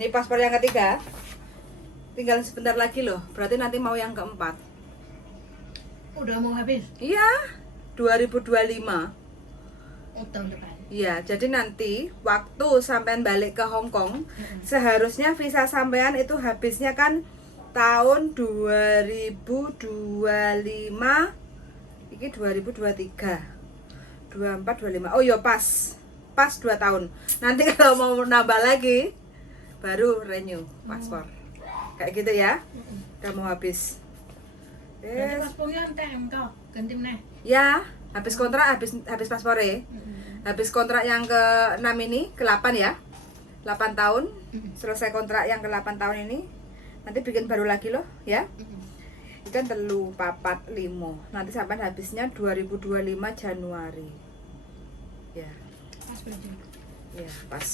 Ini paspor yang ketiga. Tinggal sebentar lagi loh. Berarti nanti mau yang keempat. Udah mau habis? Iya, 2025. Oh, tahun depan. Iya, jadi nanti waktu sampean balik ke Hong Kong, seharusnya visa sampean itu habisnya kan tahun 2025. Ini 2023. 24, 25. Oh iya pas 2 tahun. Nanti kalau mau nambah lagi baru renew paspor. Kayak gitu ya. Udah mau habis. Berarti paspornya enteng kau ganti meneh. Ya, habis kontrak habis paspornya. Habis kontrak yang ke-6 ini, ke-8 ya. 8 tahun. Selesai kontrak yang ke-8 tahun ini. Nanti bikin baru lagi loh, ya. Itu kan 3, 4, 5. Nanti sampai habisnya 2025 Januari. Ya. Pas baju. Ya, pas.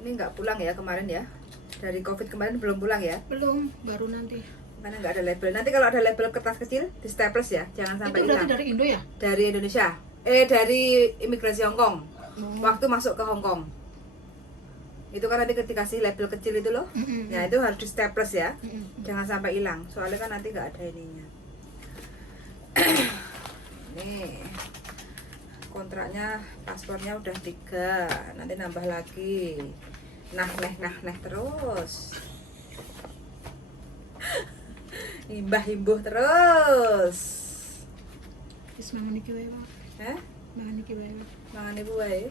Ini nggak pulang ya kemarin ya. Dari Covid kemarin belum pulang ya. Belum, baru nanti. Karena nggak ada label. Nanti kalau ada label kertas kecil di staples ya, jangan sampai Itu berarti hilang. dari Indo ya? Dari Indonesia. Dari imigrasi Hong Kong. Waktu masuk ke Hong Kong. Itu kan nanti dikasih label kecil itu loh. Ya itu harus di staples ya. Jangan sampai hilang. Soalnya kan nanti nggak ada ininya. Nih. Kontraknya, paspornya udah 3. Nanti nambah lagi. Nah terus. Himbah-himbuh terus. Wis mangan iki wae, Pak. Hah? Mangan iki wae. Mangan ibu wae.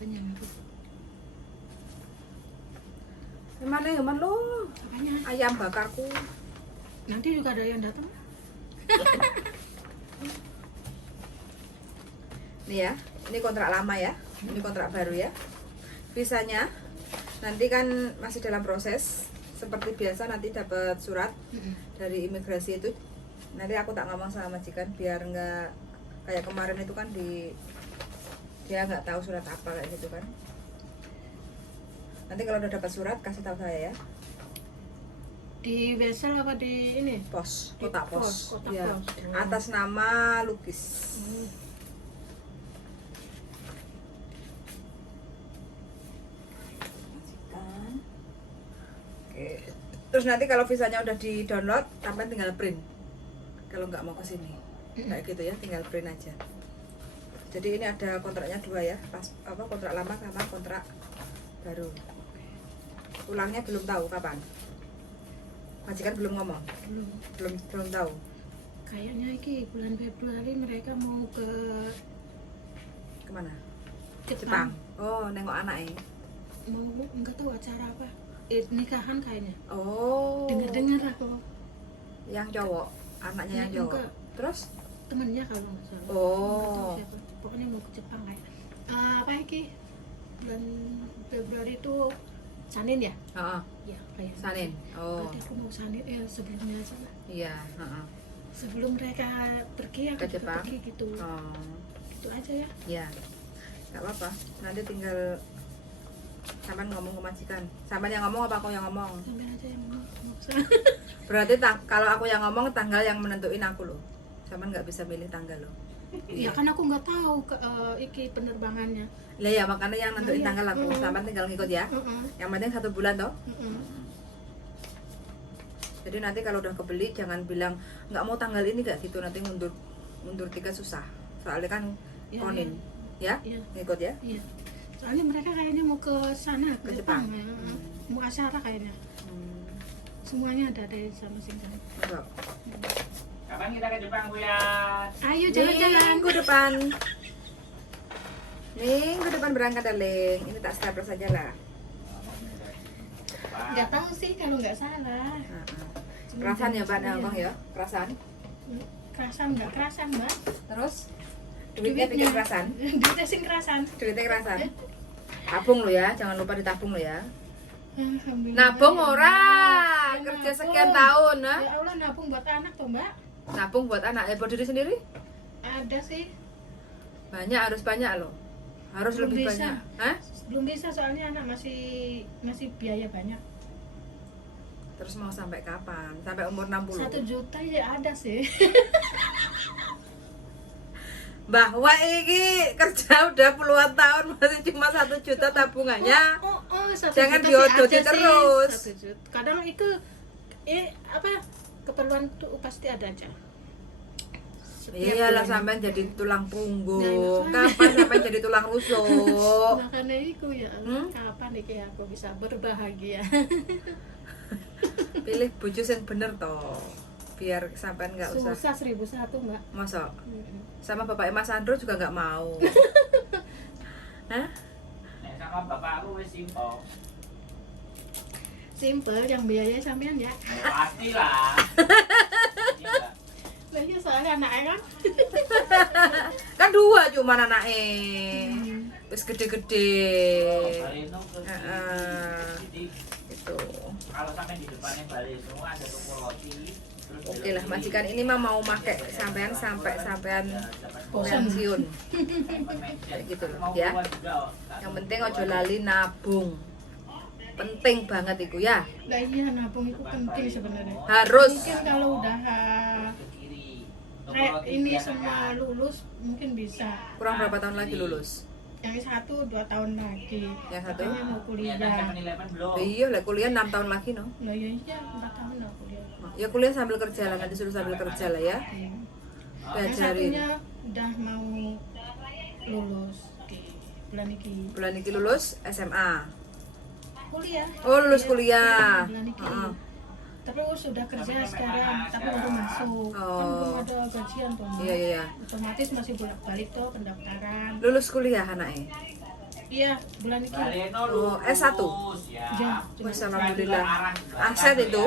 Kenyang aku. Gimana ya man lo? Apanya? Ayam bakarku. Nanti juga ada yang datang. Nih ya, ini kontrak lama ya. Ini kontrak baru ya. Visanya nanti kan masih dalam proses. Seperti biasa nanti dapat surat dari imigrasi itu. Nanti aku tak ngomong sama majikan biar nggak kayak kemarin itu kan dia nggak tahu surat apa kayak gitu kan. Nanti kalau udah dapat surat kasih tahu saya ya. Di Wesel apa di ini? Pos, Di kotak pos. kotak Ya. pos. Atas nama Lukis. Oke. Terus nanti kalau visanya udah di download, sampai tinggal print. Kalau nggak mau ke sini, kayak gitu ya, tinggal print aja. Jadi ini ada kontraknya 2 ya, pas apa kontrak lama sama kontrak baru. Ulangnya belum tahu kapan. Majikan belum ngomong, belum tahu. Kayaknya iki bulan Februari mereka mau ke Kemana? Jepang. Oh, nengok anaknya. Mau enggak tahu acara apa. Nikahan kayaknya. Oh. Dengar-dengar aku. Yang cowok, anaknya yang cowok. Enggak. Terus? Temennya kalau nggak salah. Oh. Nggak tahu siapa. Pokoknya mau ke Jepang kayak. Apa iki? Bulan Februari itu Sanin ya? Heeh. Iya, kayak Sanin. Oh. Berarti aku mau Sanin sebelumnya saja. Iya, heeh. Sebelum mereka pergi aku Ke juga Jepang? pergi gitu. Oh. Gitu aja ya. Iya. Enggak apa-apa. Nanti tinggal sampean ngomong ke majikan. Sampean yang ngomong apa aku yang ngomong? Sampai aja yang mau. Berarti kalau aku yang ngomong tanggal yang menentuin aku loh. Sampean nggak bisa milih tanggal loh. Ya kan aku nggak tahu iki penerbangannya. Lah ya makanya yang nentuin Iya. tanggal aku. Sampean tinggal ngikut ya. Yang penting 1 bulan toh. Jadi nanti kalau udah kebeli jangan bilang nggak mau tanggal ini gak gitu, nanti mundur tiket susah. Soalnya kan Ya, konin, ya, Iya. ngikut ya. Iya. Soalnya mereka kayaknya mau ke sana Ke ke Jepang. Jepang. Ya. Mau acara kayaknya. Semuanya ada dari sana sini. Masuk. Kapan kita ke Jepang, Bu ya? Ayo jalan-jalan. Minggu depan. Minggu depan berangkat darling. Ini tak staples saja lah. Nggak tahu sih kalau nggak salah. Kerasan ya Mbak Nangkong ya, kerasan. Kerasan nggak kerasan Mbak? Terus duitnya bikin kerasan. Duitnya sing kerasan. Duitnya kerasan. Tabung lo ya, jangan lupa ditabung lo ya. Alhamdulillah. Nabung ora, Ya, kerja nabung. sekian tahun, nah. Ya Allah nabung buat anak tuh Mbak. Nabung buat anak, buat diri sendiri Ada sih. banyak, harus banyak loh. Harus Belum lebih bisa. banyak. Hah? Belum bisa soalnya anak masih biaya banyak. Terus mau sampai kapan? Sampai umur 60. 1 juta ya ada sih. Mbah Wak iki kerja udah puluhan tahun masih cuma 1 juta tabungannya. Satu Jangan juta sih diodoti ada sih, terus. 1 juta. Kadang itu keperluan tuh pasti ada aja. Setiap Iyalah bulan. sampean jadi tulang punggung. Nah, Kapan sampean jadi tulang rusuk? Makanya itu ya, Hmm? kapan nih aku bisa berbahagia? Pilih bojo yang bener toh. Biar sampean nggak usah. Susah 1001 Mbak. Masa sama bapak Mas Andro juga nggak mau. Hah? Nek sama bapak aku wis simpel. Simple yang biaya sampean ya. Ya, pastilah. Iya. Lah iya soalnya anaknya kan. Kan 2 cuma anaknya. Wis gede-gede. Baleno terus. Heeh. Jadi Itu. kalau sampai di depannya Baleno ada toko roti. Terus Oke lah, majikan ini mah mau make sampean sampai sampean pensiun. Kayak gitu loh, ya. Yang penting ojo lali nabung. Penting banget itu ya. Lah iya nabung itu penting sebenarnya. Harus. Mungkin kalau udah kayak ini semua lulus mungkin bisa. Kurang berapa tahun lagi lulus? Yang 1-2 tahun lagi. Yang satu? Katanya mau kuliah. Iya, lah kuliah 6 tahun lagi no. Lah iya 4 tahun lah kuliah. Ya kuliah sambil kerja lah, nanti suruh sambil kerja lah ya. Iya. Yang Belajarin. satunya udah mau lulus di bulan ini. Bulan ini lulus SMA. Kuliah. Oh, lulus kuliah. Bulan ini. Heeh. Terus sudah kerja sekarang, tapi baru masuk. Kan Oh. belum ada gajian tuh. Mbak. Iya, iya. Otomatis masih bolak-balik tuh pendaftaran. Lulus kuliah anaknya. Iya, bulan ini. Oh, S1. Ya, cuma Wes, alhamdulillah. Angset itu.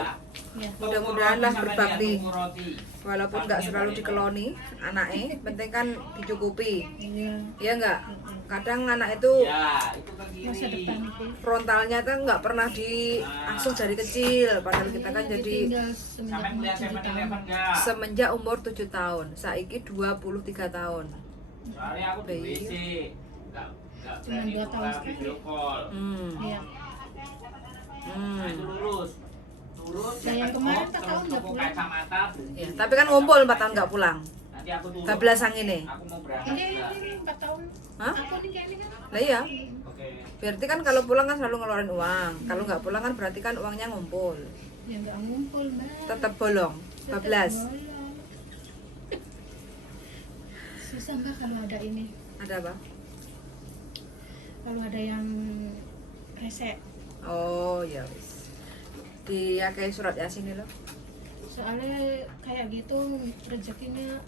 ya. Mudah-mudahan lah berbakti. Walaupun nggak selalu dikeloni anaknya, penting kan dicukupi. Iya. Iya nggak? Kadang anak itu Ya, itu ke kiri. Masa depan itu. frontalnya kan nggak pernah diasuh dari kecil. Padahal kita kan jadi Ditinggal Sampai semenjak kuliah 7 tahun. 7-Eleven enggak? semenjak umur 7 tahun. Saiki 23 tahun. Soalnya aku di Bayi. WC. Enggak Cuma berani 2 tahun buka sekali. video call. Iya. Nah, itu lurus. Lurus. Nah, yang kemarin 4 tahun nggak toko pulang. kacamata. Ya, tapi kan ngumpul 4 tahun nggak pulang. Nanti aku turun. Bablas sang ini. Aku mau berangkat. Ini 4 tahun. Hah? Aku nih kayak ini kan. Lah iya. Oke. Berarti kan kalau pulang kan selalu ngeluarin uang. Kalau nggak pulang kan berarti kan uangnya ngumpul. Ya nggak ngumpul, Mbak. Tetap bolong. Tetap Bablas. bolong. Susah Mbak kalau ada ini. Ada apa? Kalau ada yang rese. Oh, ya wis. Dia kayak surat Yasin ini loh. Soalnya kayak gitu rezekinya ya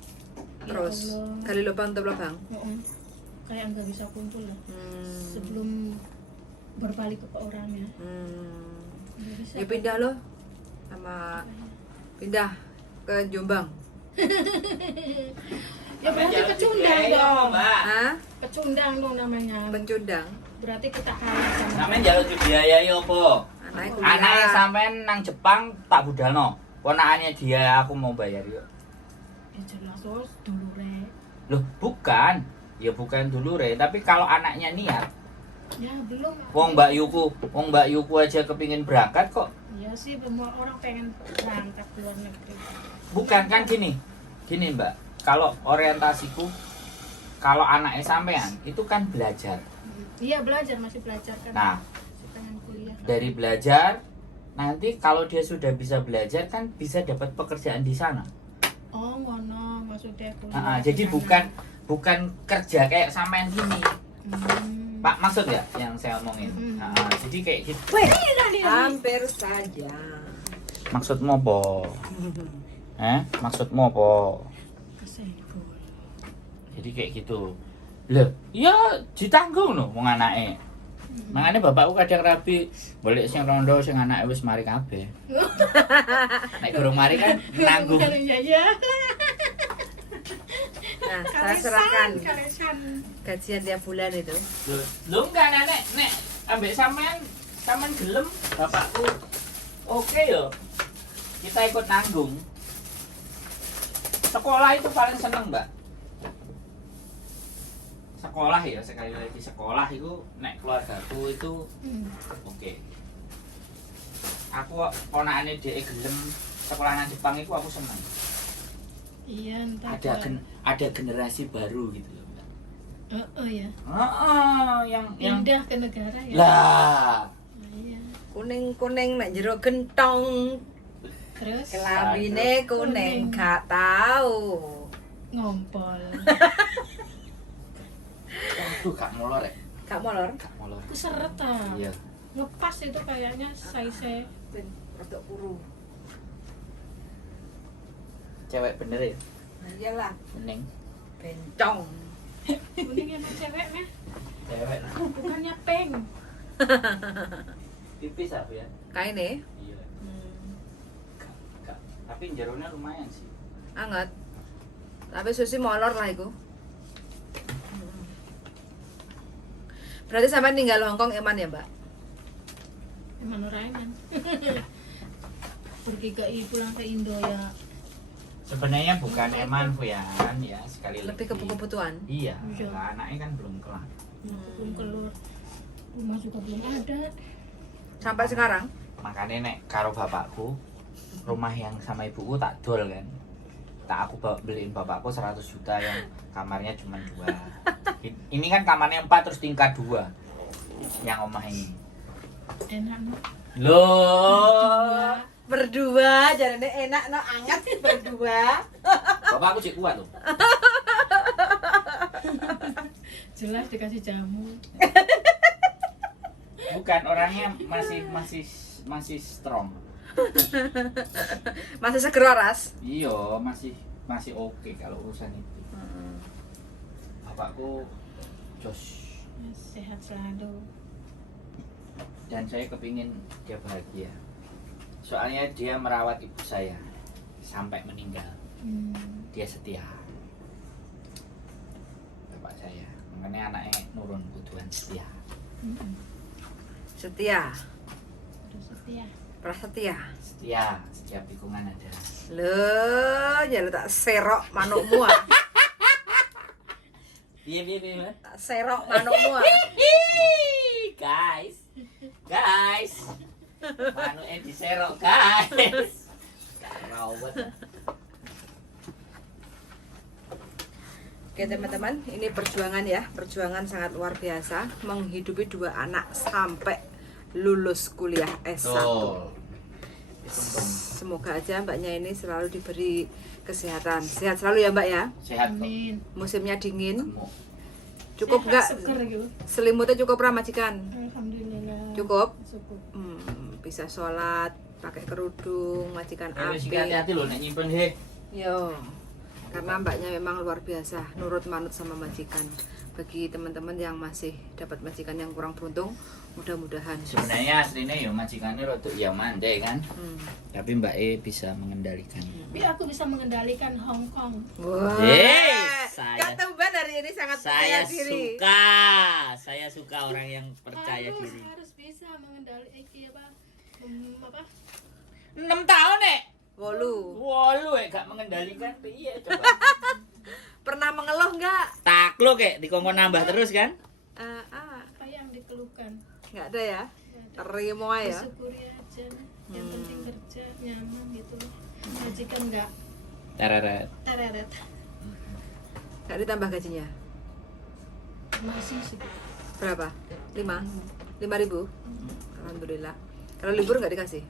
Terus Allah. gali lubang tutup lubang. Kayak nggak bisa kumpul lah Hmm. sebelum berbalik ke orangnya. Nggak bisa. Ya pindah loh. Sama pindah ke Jombang. Ya berarti Sampai pecundang jalan dong. Mbak. Hah? Pecundang dong namanya. Pencundang. Berarti kita kalah sama. Sampeyan njaluk dibiayai opo? Anaknya kuliah. Anaknya sampean nang Jepang tak budalno. Ponakannya dia aku mau bayar yuk. Ya jelas terus dulu re. Loh, bukan. Ya bukan dulu re, tapi kalau anaknya niat, Ya belum. wong Mbak Yuku aja kepingin berangkat kok. Ya sih semua orang pengen berangkat ke luar negeri. Bukan kan gini. Gini, Mbak. Kalau orientasiku kalau anaknya sampean itu kan belajar. Iya belajar masih belajar kan. Nah, Masih pengen kuliah. dari belajar nanti kalau dia sudah bisa belajar kan bisa dapat pekerjaan di sana. Oh ngono maksudnya kuliah. Jadi di sana. bukan kerja kayak sampean gini. Hmm. Pak, maksud ya yang saya omongin. Jadi kayak gitu. Hampir saja. Maksudmu apa? Maksudmu apa? Kesenggol. Jadi kayak gitu. Loh, ya ditanggung loh wong anake. Makanya bapakku kadang rabi balik sing rondo sing anake wis mari kabeh. Nek durung mari kan nanggung. Iya. Nah, saya serahkan Kalesan. gajian tiap bulan itu. Loh enggak nek ambek sampean gelem bapakku. Oke yo. Kita ikut nanggung. Sekolah itu paling seneng, Mbak. Sekolah ya, sekali lagi sekolah itu nek keluargaku itu oke. Aku ponakane dhek gelem sekolah nang Jepang itu aku seneng. Iya, entah. Ada generasi baru gitu loh. Ya. yang Pindah ke negara ya. lah Iya. Kuning-kuning nek jero gentong. Terus Kelambine kuning, gak tahu. ngompol. aduh gak molor ya. Gak molor. Aku seret ah. Iya. Ngepas itu kayaknya size. Ben rodok puru. Cewek bener ya. Nah, iyalah, Bening. bencong. Kuning emang cewek meh. Cewek. Bukannya pink. Tipis apa ya? Kaine. Iya. Hmm. Gak. Tapi jeronya lumayan sih. Anget. Tapi susi molor lah iku. Berarti sampai tinggal Hongkong eman ya, Mbak? Emang Raiman. Pergi pulang ke Indo ya. Sebenarnya bukan eman Fuyan ya, sekali Lebih ke kebutuhan. Iya, Iya. lah, anaknya kan belum kelar. Belum keluar. Rumah juga belum ada. Sampai sekarang. Makanya nek karo bapakku, rumah yang sama ibuku tak dol kan. Tak aku beliin bapakku 100 juta yang kamarnya cuma 2. Ini kan kamarnya 4 terus tingkat 2. Yang omah ini. Enak no. Loh. Berdua, jarane enak no anget berdua. Bapakku cek kuat loh. Jelas dikasih jamu. Bukan, orangnya masih strong. Masih seger waras. Iya, masih oke kalau urusan itu. Bapakku jos. Sehat selalu. Dan saya kepingin dia bahagia. Soalnya dia merawat ibu saya sampai meninggal. Dia setia. Bapak saya. Makanya anaknya nurun kebutuhan setia. Setia. Terus setia. Prasetia. Setia, setiap tikungan ada. Loh, ya lu tak serok manukmu ah. Iya. Tak serok manukmu ah. Guys. Manuknya diserok, guys. Rawat. Oke teman-teman, ini perjuangan ya, perjuangan sangat luar biasa menghidupi 2 anak sampai lulus kuliah S1. Tuh. Semoga aja mbaknya ini selalu diberi kesehatan. Sehat selalu ya mbak ya. Sehat kok. Amin. Musimnya dingin. Gemuk. Cukup Sehat, nggak seger gitu. selimutnya cukup ramajikan? Alhamdulillah. Cukup. Cukup. Bisa sholat, pakai kerudung, majikan Wis api. hati-hati lho nek nyimpen he. Yo, karena mbaknya memang luar biasa, nurut manut sama majikan. Bagi teman-teman yang masih dapat majikan yang kurang beruntung, mudah-mudahan. Sebenarnya aslinya ya majikannya rodok ya mandai kan. Tapi Mbak E bisa mengendalikan. Tapi aku bisa mengendalikan Hong Kong. Wah, saya- Kak Temban hari ini sangat percaya Saya diri. suka. Saya suka orang yang percaya diri. Harus bisa mengendalikan apa? 6 tahun nek. Wolu. Wolu gak mengendalikan piye coba. Pernah mengeluh nggak? Takluk dikongkon nambah terus kan? Apa yang dikeluhkan? Nggak ada ya. Terima ya. Disyukuri aja. Yang penting kerja nyaman gitu. Majikan nggak Tereret. tereret. Nggak ditambah gajinya. Masih sih. Berapa? 5.000. Alhamdulillah. Kalau libur nggak dikasih?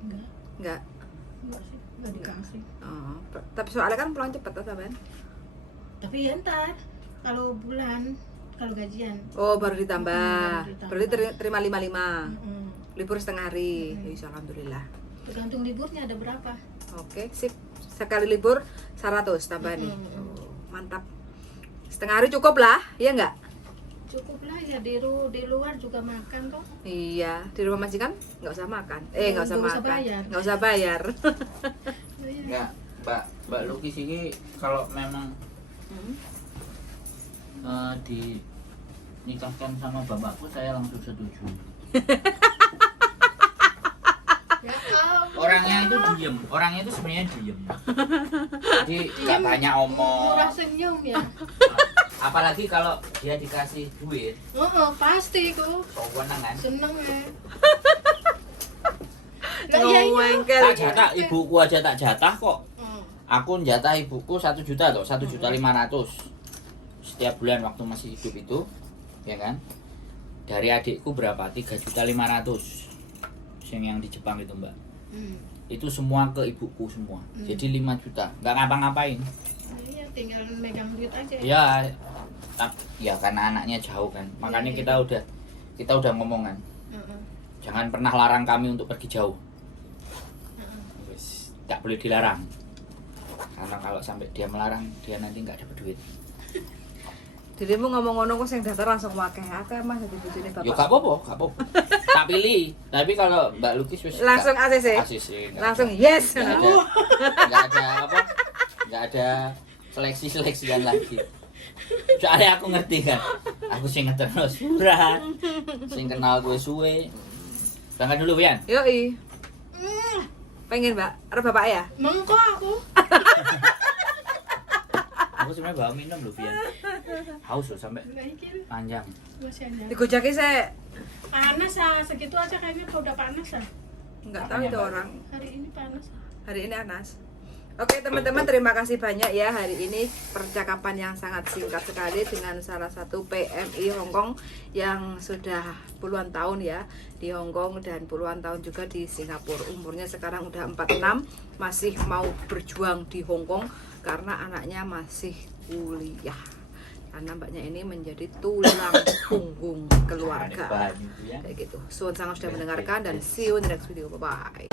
Enggak. Nggak. Enggak sih. Enggak dikasih. Oh, tapi soalnya kan pulang cepet tuh sampean. Tapi ya ntar kalau gajian. Oh, baru ditambah. Baru ditambah. Berarti terima 55. Mm-mm. Libur setengah hari. Ya, insya alhamdulillah. Tergantung liburnya ada berapa. Oke, sip. Sekali libur 100 tambah nih. Oh, mantap. Setengah hari cukup lah, ya nggak? Cukup lah ya di luar juga makan kok. Iya, di rumah majikan nggak usah makan. Nggak usah Nggak usah makan. bayar. Nggak usah bayar. Enggak, Mbak Lukis ini kalau memang dinikahkan sama bapakku saya langsung setuju. Ya ampun. Orangnya itu diem, orangnya itu sebenarnya diem. Jadi nggak banyak omong. Murah senyum ya. Apalagi kalau dia dikasih duit, Pasti ku sewenang kan. seneng ya. Lah iya iya. Ngomongkel. Tak jatah, ibuku aja tak jatah kok. Aku jatah ibuku 1 juta loh, 1.500.000 setiap bulan waktu masih hidup itu, ya kan? Dari adikku berapa? 3.500.000 yang di Jepang itu mbak. Itu semua ke ibuku semua. Jadi 5 juta, nggak ngapa-ngapain. Iya, tinggal megang duit aja. Ya karena anaknya jauh kan, makanya kita udah ngomong kan, jangan pernah larang kami untuk pergi jauh. Wes, nggak boleh dilarang. Karena kalau sampai dia melarang, dia nanti nggak dapat duit. Dirimu ngomong ngono kok sing daftar langsung akeh Mas dadi bojone bapak. Yo gak apa-apa. Tak pilih. Tapi kalau Mbak Lukis wis langsung ACC. Langsung yes. Enggak ada seleksi-seleksian lagi. Soalnya aku ngerti kan. Aku sing ngeterno surat. Sing kenal gue suwe. Berangkat dulu, Pian. Yoi. Pengen, Mbak? Arep bapak ya? Mengko aku. Aku sebenarnya bawa minum loh, Pian. Haus loh sampai panjang. Masih ada. Digojaki saya. Panas segitu aja kayaknya udah panas Enggak tahu itu orang. Hari ini panas. Hari ini panas. Oke teman-teman, terima kasih banyak ya. Hari ini percakapan yang sangat singkat sekali dengan salah satu PMI Hongkong yang sudah puluhan tahun ya di Hongkong dan puluhan tahun juga di Singapura. Umurnya sekarang udah 46, masih mau berjuang di Hongkong karena anaknya masih kuliah. Karena mbaknya ini menjadi tulang punggung keluarga. Kayak gitu. Suwun sangat sudah mendengarkan dan see you in the next video. Bye bye.